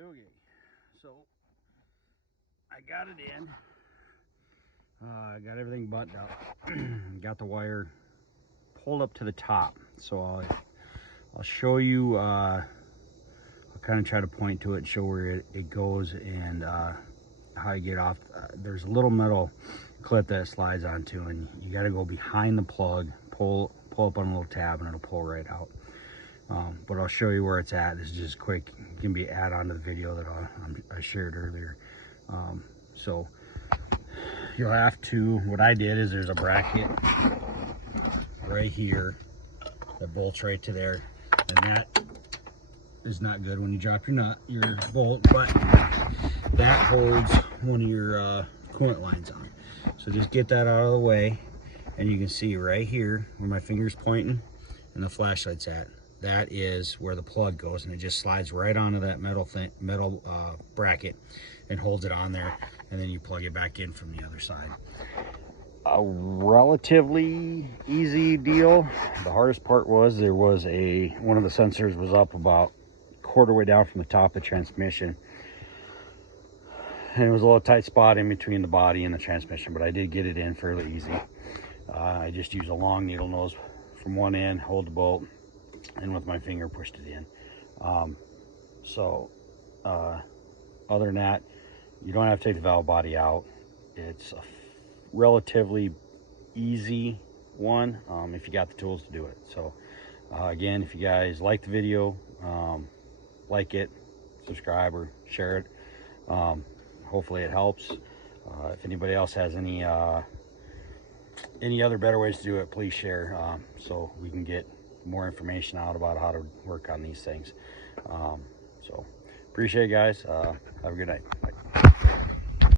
Okay, so I got it in. I got everything buttoned up. Got the wire pulled up to the top. So I'll show you. I'll kind of try to point to it and show where it goes and how you get off. There's a little metal clip that it slides onto, and you got to go behind the plug, pull up on a little tab, and it'll pull right out. But I'll show you where it's at. This is just quick. It can be add on to the video that I shared earlier. So you'll have to, what I did is there's a bracket right here that bolts right to there, and that is not good when you drop your bolt, but that holds one of your coolant lines on. So just get that out of the way, and you can see right here where my finger's pointing and the flashlight's at. That is where the plug goes, and it just slides right onto that metal bracket and holds it on there, and then you plug it back in from the other side. A relatively easy deal. The hardest part was one of the sensors was up about quarter way down from the top of the transmission, and it was a little tight spot in between the body and the transmission, but I did get it in fairly easy. I just used a long needle nose from one end, hold the bolt, and with my finger pushed it in. Other than that, you don't have to take the valve body out. It's a relatively easy one if you got the tools to do it. So again, if you guys like the video, like it, subscribe, or share it. Hopefully it helps. If anybody else has any other better ways to do it, please share, so we can get more information out about how to work on these things. So appreciate it, guys. Have a good night.